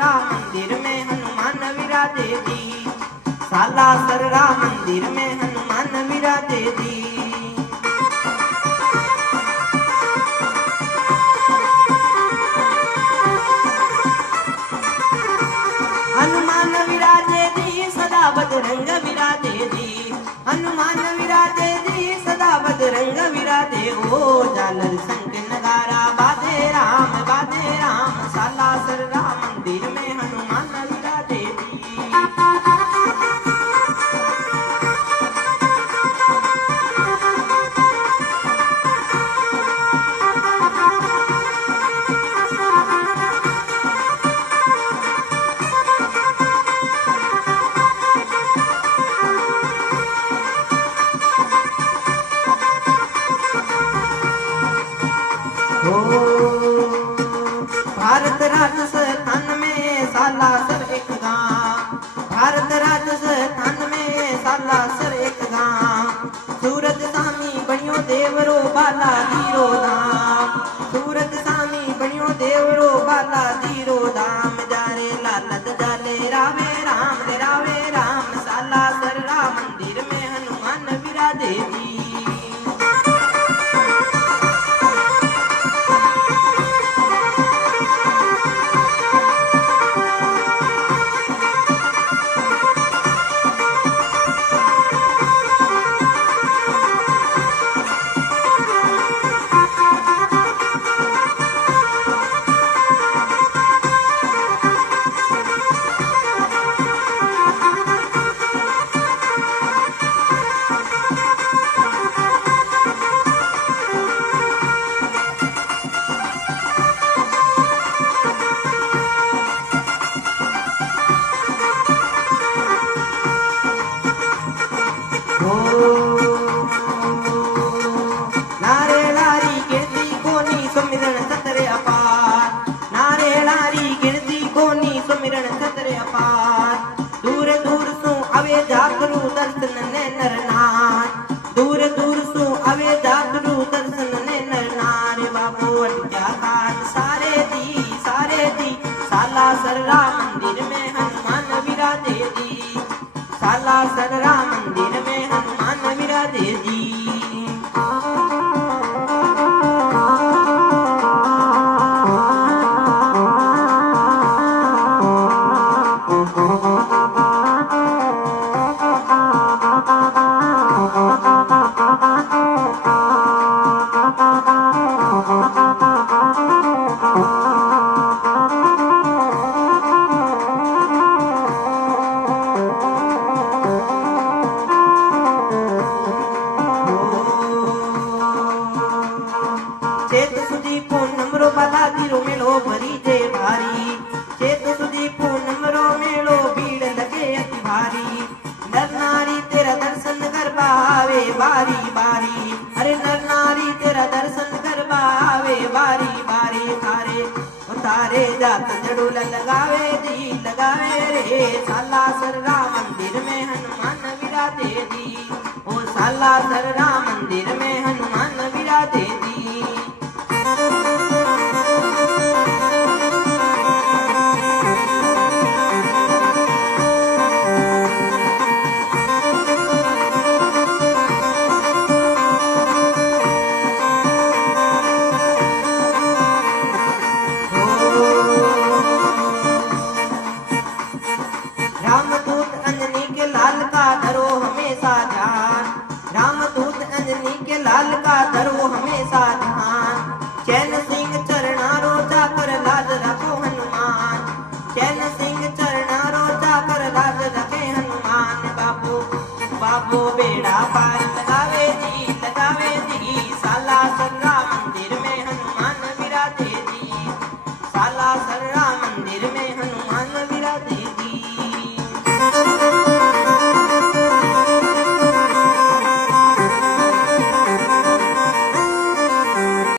राम मंदिर में हनुमान विराजे दी। सालासर राम मंदिर में हनुमान विराजे दी। हनुमान विराजे दी सदा बजरंग विराजे दी। हनुमान विराजे दी सदा बजरंग विराजे। ओ झालर शंख नगारा बाजे राम सालासर राम मंदिर में हनुमान विराजे दी। भारत राजस्थान में सालासर एक गांव। भारत राजस्थान में सालासर एक गांव। सूरज सामी बनियो देवरो बाला धीरो धाम। सूरज सामी बनियो देवरो बाला धीरो धाम। जारे लालत जाले रावे राम सालासर राम मंदिर में हनुमान विराजे दी। दूर दूर सु आवे जागरू दर्शन ने नरनाथ। दूर दूर सु आवे जागरू दर्शन ने नरनाथ। बाबू अटक्या खान सारे दी सालासर राम मंदिर में हनुमान विराजे दी। सालासर राम मंदिर में हनुमान विराजे दी। चेत सुधी पूनम रो बाला धीरो मेलो भरी जे भारी। चेत सुधी पूनम रो मेलो भीड़ लगे अति भारी। नर नारी तेरा दर्शन करवा आवे बारी बारी। अरे नर नारी तेरा दर्शन करवा आवे बारी बारी। तारे जात जड़ूल लगावे रे। सालासर राम मंदिर में हनुमान विराजे दी। ओ सालासर राम मंदिर में